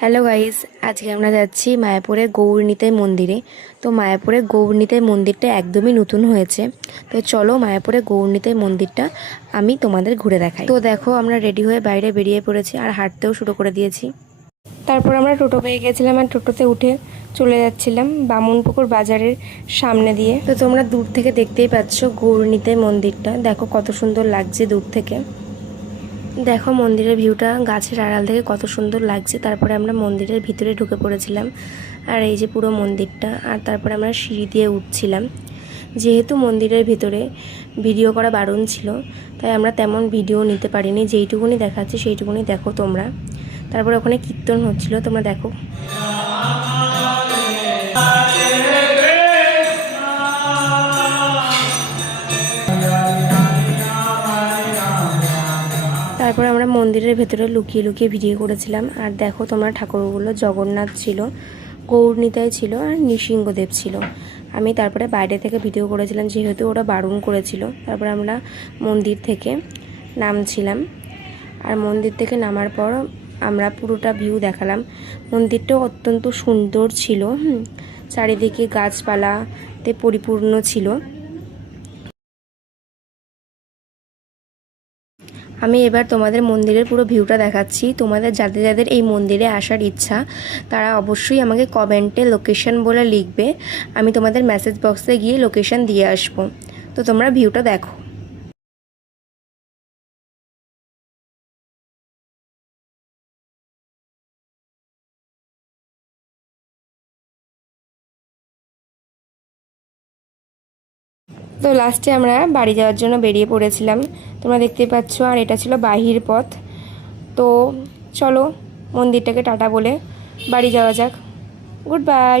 Hello guys, আজকে আমরা যাচ্ছি মায়াপুরের গৌরনিতাই মন্দিরে। তো মায়াপুরের গৌরনিতাই মন্দিরটা একদমই নতুন হয়েছে। তো চলো মায়াপুরের গৌরনিতাই মন্দিরটা আমি তোমাদের ঘুরে দেখাই। তো দেখো, আমরা রেডি হয়ে বাইরে বেরিয়ে পড়েছি আর হাঁটতেও শুরু করে দিয়েছি। তারপর আমরা টোটো পেয়ে গেছিলাম আর টোটোতে উঠে চলে যাচ্ছিলাম বামুনপুকুর বাজারের সামনে দিয়ে। তো তোমরা দূর থেকে দেখতেই পাচ্ছ গৌরনিতাই মন্দিরটা, দেখো কত সুন্দর লাগছে দূর থেকে। দেখো মন্দিরের ভিউটা গাছের আড়াল থেকে কত সুন্দর লাগছে। তারপরে আমরা মন্দিরের ভিতরে ঢুকে পড়েছিলাম আর এই যে পুরো মন্দিরটা। আর তারপরে আমরা সিঁড়ি দিয়ে উঠছিলাম। যেহেতু মন্দিরের ভিতরে ভিডিও করা বারণ ছিল, তাই আমরা তেমন ভিডিও নিতে পারিনি। যেইটুকুনি দেখাচ্ছি সেইটুকুনি দেখো তোমরা। তারপরে ওখানে কীর্তন হচ্ছিল, তোমরা দেখো। তারপর আমরা মন্দিরের ভেতরে লুকিয়ে লুকিয়ে ভিডিও করেছিলাম। আর দেখো তোমরা, ঠাকুরগুলো জগন্নাথ ছিল, গৌরনিতাই ছিল আর নৃসিংহদেব ছিল। আমি তারপরে বাইরে থেকে ভিডিও করেছিলাম, যেহেতু ওরা বারণ করেছিল। তারপরে আমরা মন্দির থেকে নামছিলাম। আর মন্দির থেকে নামার পর আমরা পুরোটা ভিউ দেখালাম। মন্দিরটাও অত্যন্ত সুন্দর ছিল, চারিদিকে গাছপালাতে পরিপূর্ণ ছিল। আমি এবার তোমাদের মন্দিরের পুরো ভিউটা দেখাচ্ছি। তোমাদের যাদের যাদের এই মন্দিরে আসার ইচ্ছা, তারা অবশ্যই আমাকে কমেন্টে লোকেশন বলে লিখবে। আমি তোমাদের মেসেজ বক্সে গিয়ে লোকেশন দিয়ে আসবো। তো তোমরা ভিউটা দেখো। তো লাস্টে আমরা বাড়ি যাওয়ার জন্য বেরিয়ে পড়েছিলাম, তোমরা দেখতেই পাচ্ছ। আর এটা ছিল বাহির পথ। তো চলো মন্দিরটাকে টাটা বলে বাড়ি যাওয়া যাক। Good bye.